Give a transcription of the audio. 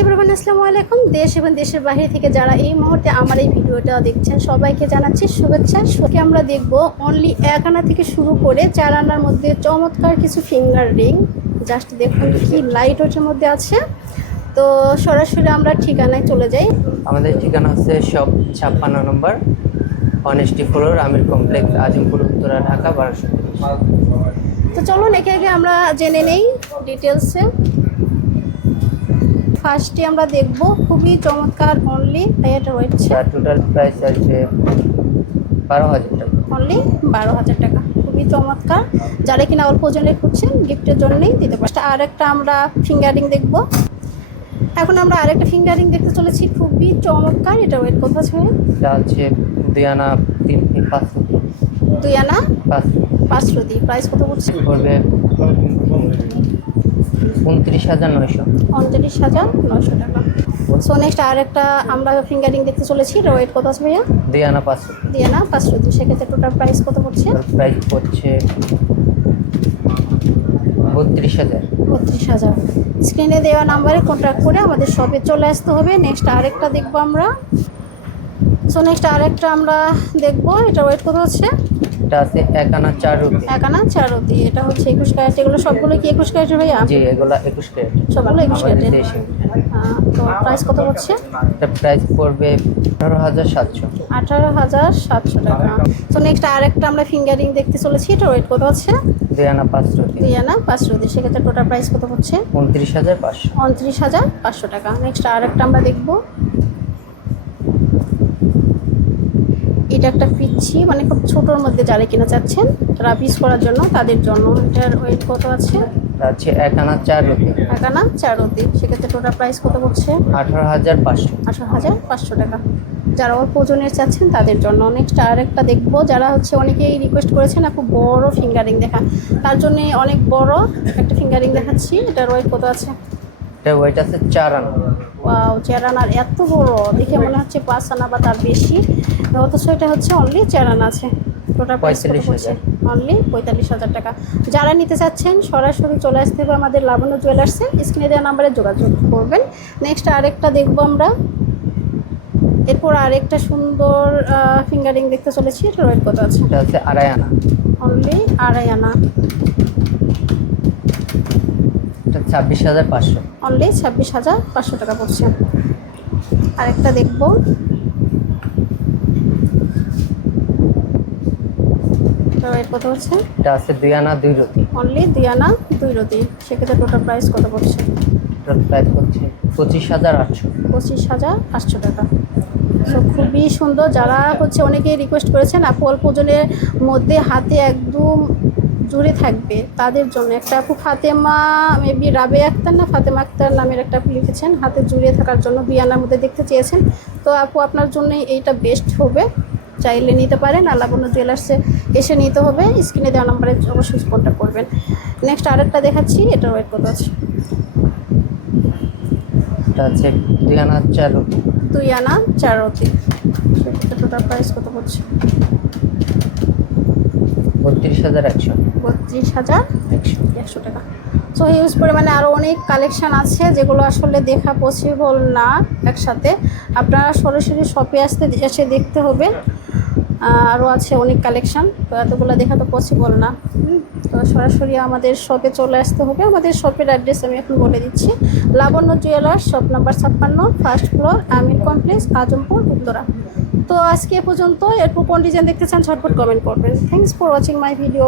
আসসালামু আলাইকুম। দেশ এবং দেশের বাইরে থেকে যারা এই মুহূর্তে আমার এই ভিডিওটা দেখছেন সবাইকে জানাচ্ছি শুভেচ্ছা। শোকে আমরা দেখব অনলি এক আনা থেকে শুরু করে চার আনার মধ্যে চমৎকার কিছু ফিঙ্গার রিং জাস্ট দেখুন কি লাইট ওটার মধ্যে আছে। তো সরাসরি আমরা ঠিকানায় চলে যাই। আমাদের ঠিকানা হচ্ছে সব ছাপ্পান্ন নম্বর অনেস্টি ফ্লোর আমির কমপ্লেক্স আজিমপুর উত্তরা ঢাকা বারোশো তো চলুন একে একে আমরা জেনে নেই ডিটেলসে ফার্স্টে আমরা দেখব খুবই চমৎকার অনলি এটা রয়েছে। টোটাল প্রাইস আছে বারো হাজার টাকা। অনলি বারো হাজার টাকা খুবই চমৎকার। যারা কিনা অল্প ওজনের খুঁজছেন গিফটের জন্যই দিতে পারছে আর একটা আমরা ফিঙ্গারিং দেখব। এখন আমরা আরেকটা ফিঙ্গারিং দেখতে চলেছি খুবই চমৎকার। এটা ওয়েট কত আছে এটা হচ্ছে দুই আনা তিন পাঁচ দুই আনা পাঁচ পাঁচ রুদি প্রাইস কত পড়ছে পড়বে উনত্রিশ হাজার নয়শো। উনত্রিশ হাজার নয়শো টাকা। সো নেক্সট আরেকটা আমরা ফিঙ্গারিং দেখতে চলেছি এটা ওয়েট কত আছে ভাইয়া? দুই আনা পাঁচশো দিয়ে না পাঁচ রুদি সেক্ষেত্রে টোটাল প্রাইস কত পড়ছে? প্রাইস পড়ছে বত্রিশ হাজার। বত্রিশ হাজার। স্ক্রিনে দেওয়া নাম্বারে কন্ট্যাক্ট করে আমাদের শপে চলে আসতে হবে। নেক্সট আরেকটা দেখব আমরা। সো নেক্সট আরেকটা আমরা দেখব এটা ওয়েট কত হচ্ছে এটা আছে এক আনা চার রুপি এক আনা চার অতি এটা হচ্ছে একুশ ক্যারেট। এগুলো সবগুলো কি একুশ ক্যারেটের ভাইয়া? জি এগুলো একুশ ক্যারেট। সবগুলো একুশ ক্যারেটের। তো প্রাইস কত হচ্ছে? এটা প্রাইস পড়বে আঠারো হাজার সাতশো। আঠারো হাজার সাতশো টাকা। তো নেক্সট আরেকটা আমরা ফিঙ্গারিং দেখতে চলেছি এটা ওয়েট কত হচ্ছে? দুই আনা পাঁচ রুপি দুই আনা পাঁচ রুদি সেক্ষেত্রে টোটাল প্রাইস কত হচ্ছে? উনত্রিশ হাজার পাঁচশো। উনত্রিশ হাজার পাঁচশো টাকা। নেক্সট আরেকটা আমরা দেখব। এটা একটা পিচ্ছি মানে খুব ছোটোর মধ্যে যারা কিনা চাচ্ছেন তারা পিস করার জন্য তাদের জন্য। এটার ওয়েট কত আছে? হচ্ছে এক আনা চার রুপি একানা চার অতি সেক্ষেত্রে টোটাল প্রাইস কত পড়ছে? আঠারো হাজার পাঁচশো। আঠারো হাজার পাঁচশো টাকা। যারা অল্প ওজনের চাচ্ছেন তাদের জন্য নেক্সট আরেকটা দেখব। যারা হচ্ছে অনেকেই রিকোয়েস্ট করেছেন আপু বড় ফিঙ্গারিং দেখা। তার জন্য অনেক বড় একটা ফিঙ্গারিং দেখাচ্ছি। এটার ওয়েট কত আছে? এটা ওয়েট আছে চার আনা। ওয়াও চেরানার এত বড় দেখে মনে হচ্ছে পাঁচ আনা বা তার বেশি। অথচ এটা হচ্ছে অনলি চেরানা আছে। টোটাল পঁয়তাল্লিশ হাজার। অনলি পঁয়তাল্লিশ হাজার টাকা। যারা নিতে চাচ্ছেন সরাসরি চলে আসতে হবে আমাদের লাবণ্য জুয়েলার্সে স্ক্রিনে দেওয়া নাম্বারে যোগাযোগ করবেন। নেক্সট আরেকটা দেখব আমরা। এরপর আরেকটা সুন্দর ফিঙ্গারিং দেখতে চলেছি। এটা রেট কত আছে? এটা হচ্ছে আড়াই আনা অনলি আড়াই আনা ছাব্বিশ হাজার পাঁচশো। অনলি ছাব্বিশ হাজার পাঁচশো টাকা পড়ছে। আরেকটা দেখব। কত হচ্ছে? এটা আছে দুই আনা দুই রতি। অনলি দুই আনা দুই রতি। সেক্ষেত্রে টোটাল প্রাইস কত পড়ছে? এটার প্রাইস হচ্ছে পঁচিশ হাজার আটশো। পঁচিশ হাজার আটশো টাকা। তো খুবই সুন্দর। যারা হচ্ছে অনেকেই রিকোয়েস্ট করেছেন আপু অল্প ওজনের মধ্যে হাতে একদম জুড়ে থাকবে তাদের জন্য একটা আপু ফাতেমা মেবি রাবে আক্তার না ফাতেমা আক্তার নামের একটা আপু লিখেছেন হাতে জুড়ে থাকার জন্য বিয়ানার মধ্যে দেখতে চেয়েছেন। তো আপু আপনার জন্য এইটা বেস্ট হবে চাইলে নিতে পারেন আল্লাহ কোনো জুয়েলার্সে এসে নিতে হবে স্ক্রিনে দেওয়া নাম্বারে অবশ্যই কন্ট্যাক্ট করবেন। নেক্সট আরেকটা দেখাচ্ছি এটা ওয়েট কত আছে। এটা আছে দুই আনা চার রতি দুই আনা চার অতি সেক্ষেত্রে টোটাল প্রাইস কত পড়ছে? বত্রিশ হাজার একশো। বত্রিশ হাজার একশো। একশো টাকা। সো হিউজ পরিমাণে আরও অনেক কালেকশান আছে যেগুলো আসলে দেখা পসিবল না একসাথে। আপনারা সরাসরি শপে আসতে এসে দেখতে হবে। আরও আছে অনেক কালেকশান তো এতগুলো দেখা তো পসিবল না। তো সরাসরি আমাদের শপে চলে আসতে হবে। আমাদের শপের অ্যাড্রেস আমি এখন বলে দিচ্ছি। লাবণ্য জুয়েলার্স শপ নাম্বার ছাপ্পান্ন first floor Amir complex Azampur Uttara. তো আজকে পর্যন্ত এরপর কোন ডিজাইন দেখতে চান, ঝটপট কমেন্ট করবেন। Thanks for watching my video